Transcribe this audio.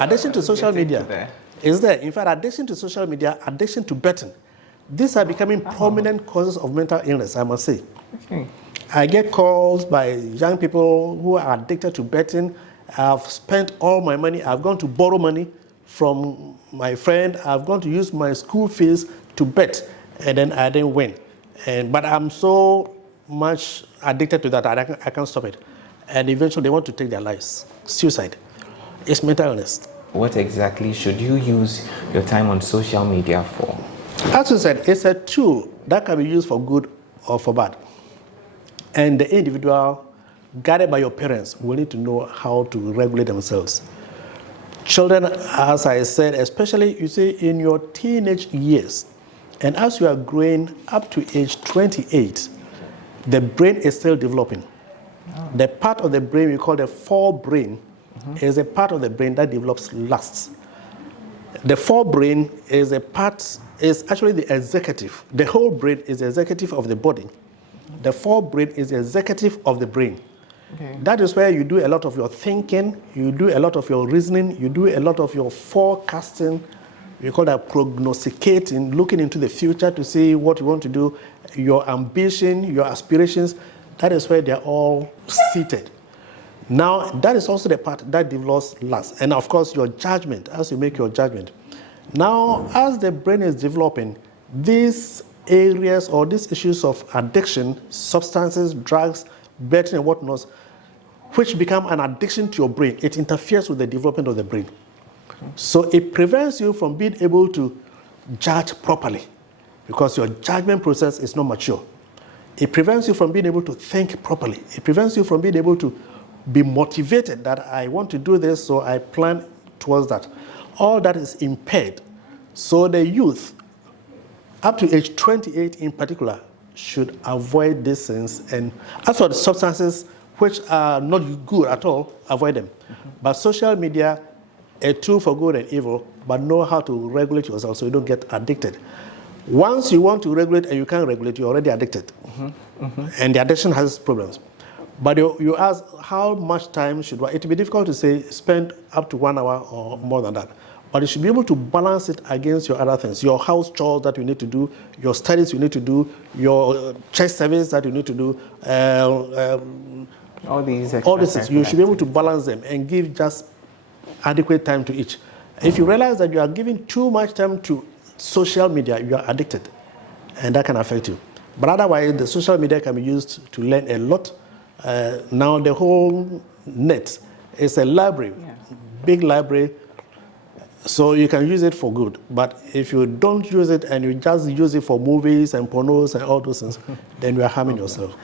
Addiction to social media is there. In fact, addiction to social media, addiction to betting, these are becoming prominent causes of mental illness, I must say. Okay. I get calls by young people who are addicted to betting. I've spent all my money. I've gone to borrow money from my friend. I've gone to use my school fees to bet, and then I didn't win. But I'm so much addicted to that, I can't stop it. And eventually they want to take their lives. Suicide. It's mental illness. What exactly should you use your time on social media for? As you said, it's a tool that can be used for good or for bad. And the individual, guided by your parents, will need to know how to regulate themselves. Children, as I said, especially, you see, in your teenage years, and as you are growing up to age 28, the brain is still developing. Oh. The part of the brain we call the forebrain is a part of the brain that develops last. The forebrain is actually the executive. The whole brain is the executive of the body. The forebrain is the executive of the brain. Okay. That is where you do a lot of your thinking, you do a lot of your reasoning, you do a lot of your forecasting. We call that prognosticating, looking into the future to see what you want to do, your ambition, your aspirations. That is where they're all seated. Now, that is also the part that develops last. And of course, your judgment, as you make your judgment. Now, as the brain is developing, these areas or these issues of addiction, substances, drugs, betting and whatnot, which become an addiction to your brain, it interferes with the development of the brain. So it prevents you from being able to judge properly because your judgment process is not mature. It prevents you from being able to think properly. It prevents you from being able to be motivated that I want to do this, so I plan towards that. All that is impaired. So the youth, up to age 28 in particular, should avoid these things. And as for the substances which are not good at all, avoid them. Mm-hmm. But social media, a tool for good and evil, but know how to regulate yourself so you don't get addicted. Once you want to regulate and you can't regulate, you're already addicted. Mm-hmm. Mm-hmm. And the addiction has problems. But you ask, how much time should one? It will be difficult to say, spend up to 1 hour or more than that. But you should be able to balance it against your other things, your house chores that you need to do, your studies you need to do, your church service that you need to do, all these things. You should be able to balance them and give just adequate time to each. If you realize that you are giving too much time to social media, you are addicted, and that can affect you. But otherwise, the social media can be used to learn a lot. Now the whole net is a library, big library, so you can use it for good. But if you don't use it and you just use it for movies and pornos and all those things, then you are harming yourself.